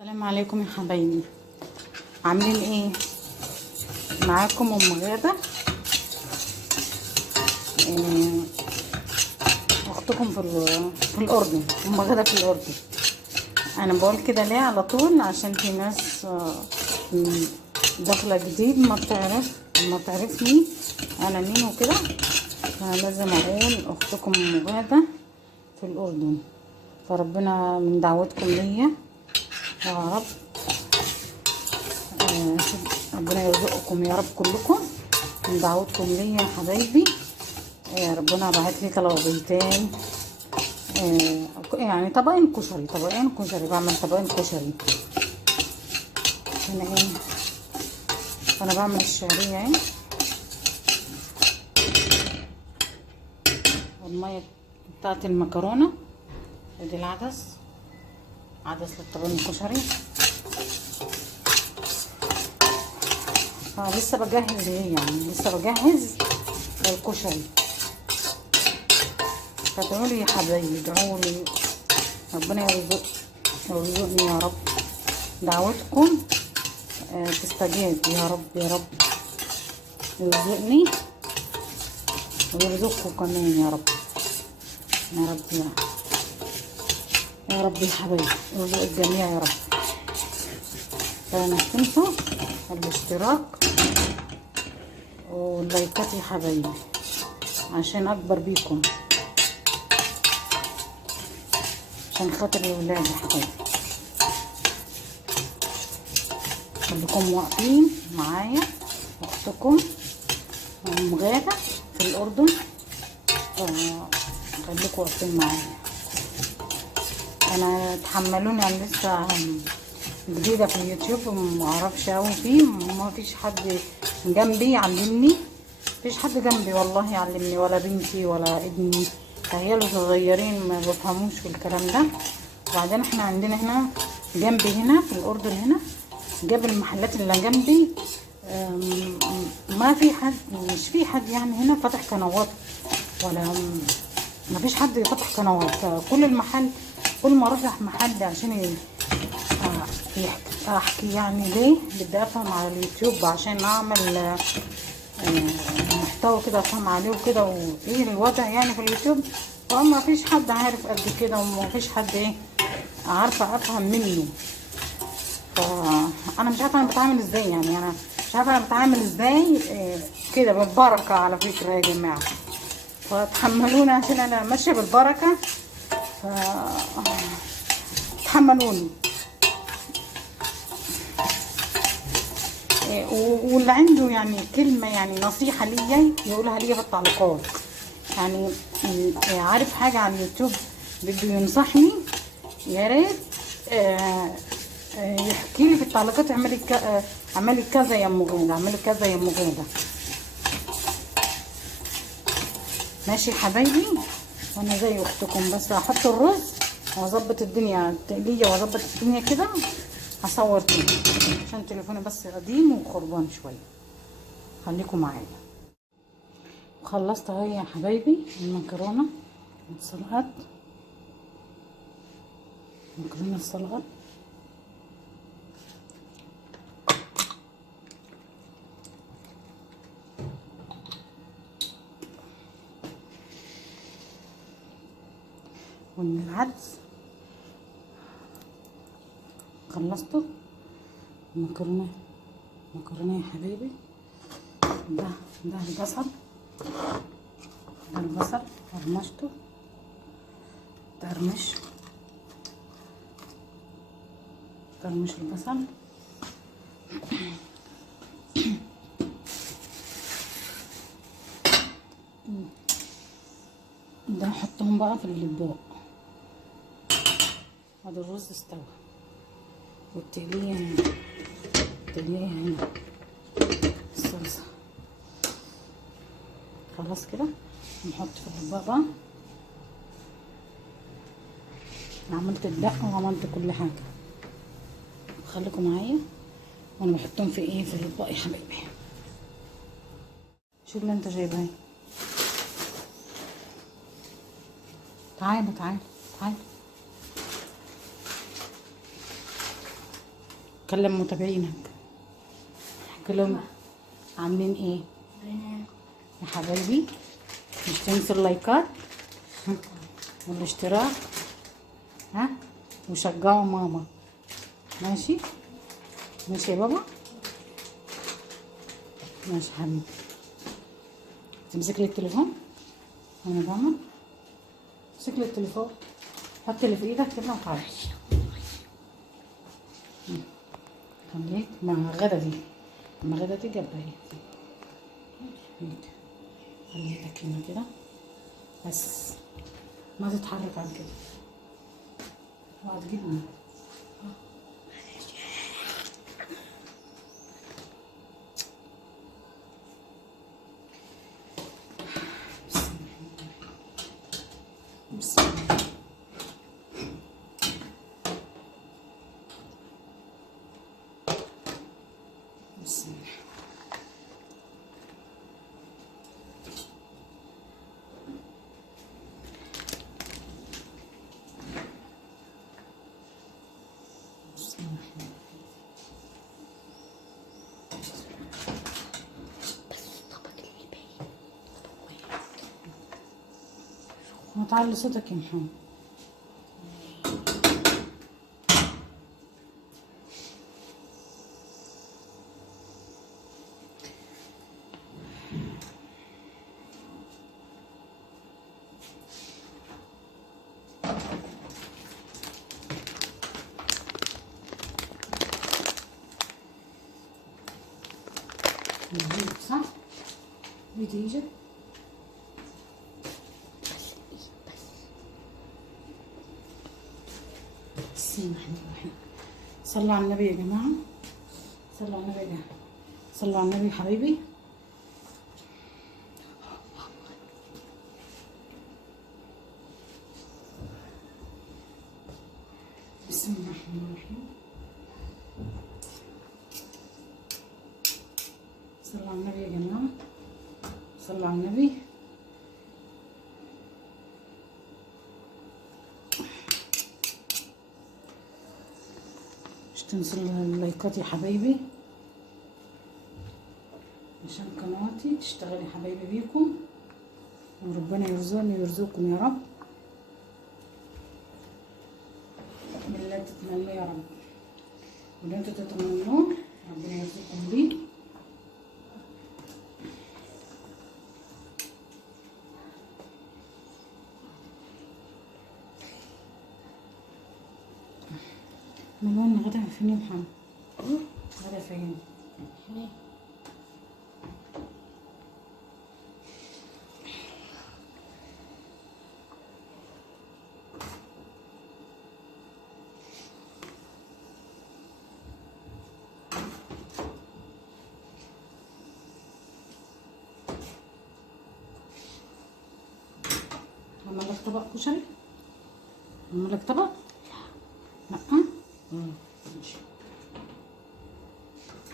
السلام عليكم يا حبايبي، عاملين ايه؟ معاكم ام غاده، إيه، اختكم في الاردن. ام غاده في الاردن. انا بقول كده ليه على طول؟ عشان في ناس داخله جديد ما تعرفني انا مين وكده، فانا لازم اقول اختكم ام غاده في الاردن. فربنا من دعوتكم ليا يا رب، ربنا يرزقكم يا رب كلكم من دعوتكم ليا يا حبايبي. ربنا بعت لي طلبيتين، يعني طبقين كشري، بعمل طبقين كشري. هنا ايه؟ انا بعمل الشعريه اهي، والميه بتاعت المكرونه، ادي العدس للطبقين الكشري. لسه بجهز لسه بجهز للكشري. فادعولي يا حبايبي، ادعولي ربنا يرزقني يا رب. دعوتكم تستجاب يا رب، يا رب يرزقني ويرزقكم كمان يا رب، يا رب يا رب يا حبايبي، يرزق الجميع يا رب. فلا تنسوا الاشتراك واللايكات يا حبايبي عشان اكبر بيكم، عشان خاطر الولاد يا حبايبي. خليكم واقفين معايا، اختكم ام غاده في الاردن، خليكم واقفين معايا. انا تحملوني، انا لسه جديده في اليوتيوب وما اعرفش قوي فيه، ما فيش حد جنبي يعلمني، مفيش حد جنبي والله يعلمني، ولا بنتي ولا ابني، عياله صغيرين ما بفهموش في الكلام ده. وبعدين احنا عندنا هنا جنبي هنا في الاردن، هنا جنب المحلات اللي جنبي ما في حد، مش في حد يعني هنا فاتح قنوات، ولا ما فيش حد فاتح قنوات. كل المحل، كل ما اروح محل عشان احكي يعني ليه بدي افهم على اليوتيوب عشان اعمل محتوى كده افهم عليه وكده، وايه الوضع يعني في اليوتيوب. وما فيش حد عارف قد كده، وما فيش حد ايه عارفه افهم منه. فانا مش عارفه انا بتعامل ازاي، يعني انا مش عارفه انا بتعامل ازاي كده بالبركه على فكره يا جماعه. فتحملوني عشان انا ماشيه بالبركه، تحملوني. واللي عنده يعني كلمه، يعني نصيحه ليا يقولها ليا في التعليقات، يعني عارف حاجه على اليوتيوب بده ينصحني، يا ريت يحكي لي في التعليقات، اعملي كذا يا ام غاده، اعملي كذا يا ام غاده. ماشي يا حبايبي. وانا زي اختكم بس هحط الرز واظبط الدنيا التقليه واظبط الدنيا كده، هصور تاني عشان تليفوني بس قديم وخربان شويه. خليكم معايا. خلصت اهو يا حبايبي المكرونه السلقات، المكرونه السلقات. ومن العدس خلصته. المكرونه يا حبيبي، ده البصل، قرمشته، تقرمش البصل. ده نحطهم بقى في الاطباق. هذا الرز استوى، والتقليه هنا الصلصه. خلاص كده نحط في الاطباق بقى. انا عملت الدقه وعملت كل حاجه، خليكم معايا وانا بحطهم في ايه، في الاطباق يا حبايبي. شو اللي انت جايباه؟ تعالوا كلم متابعينك، احكي لهم عاملين ايه يا حبايبي. مش تنسوا اللايكات والاشتراك، ها، وشجعوا ماما. ماشي ماشي يا بابا، ماشي حبيبي. تمسك لي التليفون وانا بعمل، امسك لي التليفون، حط اللي في ايدك كده وتعالى. خليك مع غدا دي، مع غدا دي جنبها ايه، خلي ايدك هنا كده بس، ما تتحرك عن كده. اقعد جبني. بسم الله. بسم الله. بسم الله. ما تعلي صوتك يا محمد. بيجيب صح؟ بتيجي بسم الله الرحمن الرحيم. صلوا على النبي يا جماعة، صلوا على النبي يا جماعة، صلوا على النبي حبيبي. بسم الله الرحمن الرحيم. صلوا على النبي يا جماعة، صلوا على النبي. مش تنسوا اللايكات يا حبايبي عشان قناتي تشتغل يا حبايبي بيكم، وربنا يرزقني ويرزقكم يا رب من اللي تتمنوه يا رب، واللي انتوا تتمنوه ربنا يرزقكم بيه. ملون غدا فين يا محمد؟ غدا فين؟ عمل لك طبق كشري؟ عمل لك طبق؟ لا. ماشي.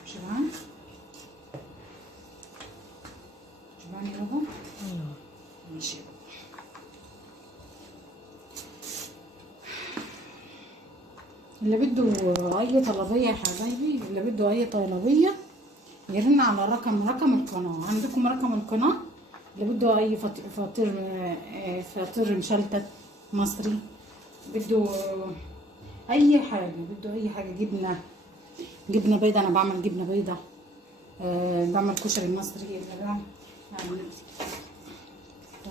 شبعان؟ شبعان يا بابا؟ ماشي. اللي بده اي طلبيه يا حبايبي، اللي بده اي طلبيه يرن على رقم القناه. عندكم رقم القناه اللي بده اي فطير مشلتت مصري، بده اي حاجه، بده اي حاجه، جبنه بيضه. انا بعمل جبنه بيضه، بعمل كشري مصري يعني،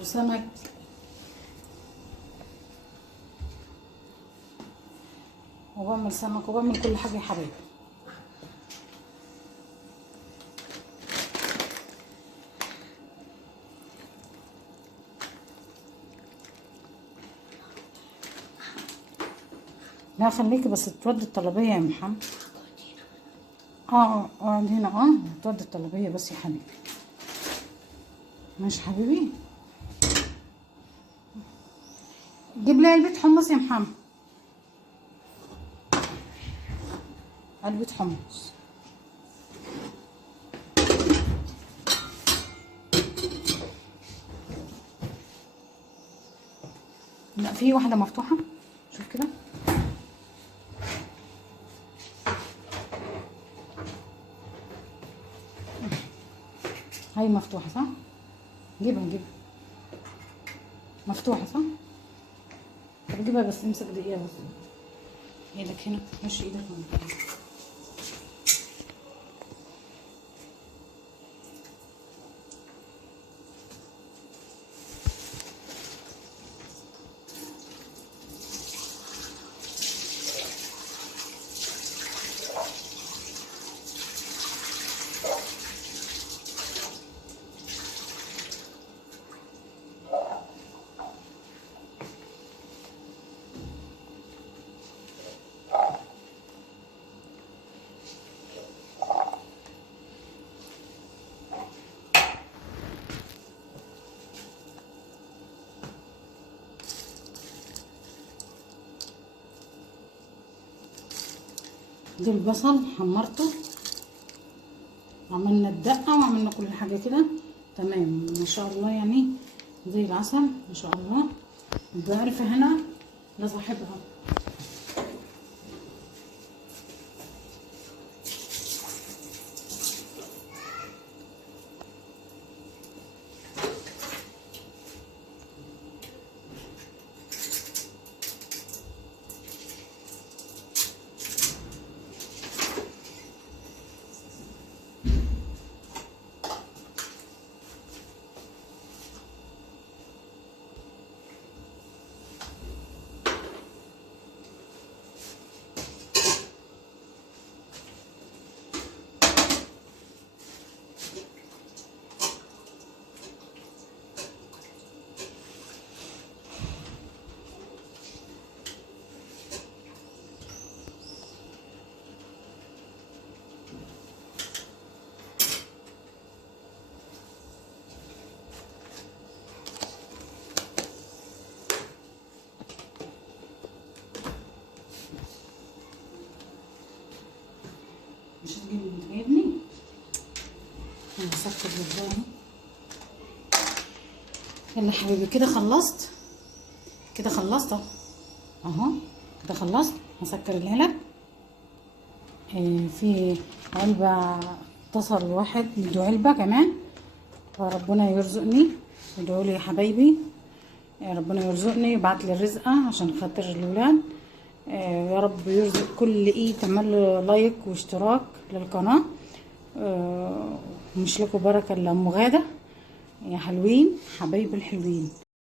وسمك، وبعمل سمك، وبعمل كل حاجه يا حبايبي. لا خليكي بس تودي الطلبيه يا محمد. اقعد هنا، تودي الطلبيه بس يا حبيبي. ماشي حبيبي. جيب لي علبه حمص يا محمد، علبه حمص. لا في واحده مفتوحه، شوف كده. هاي مفتوحه صح؟ جيبها مفتوحه صح؟ طب جيبها بس، امسك دقيقه بس. ايدك هنا، مشي ايدك هنا. دي البصل حمرته، عملنا الدقه وعملنا كل حاجه كده تمام ما شاء الله، يعني زي العسل ما شاء الله. بألف هنا لصاحبها. مش هتجيب انت جايبني؟ انا هسكر بالباقي. يلا حبيبي كده خلصت، كده خلصت اهو، كده خلصت. هسكر العلب. في علبة اتصل واحد بده علبة كمان، فربنا يرزقني. ادعوا لي يا حبايبي، ربنا يرزقني يبعت لي الرزقة عشان خاطر الولاد. يا رب يرزق كل ايد تعمل له لايك واشتراك للقناة. مش لكم بركة الا ام غادة يا حلوين حبايب الحلوين.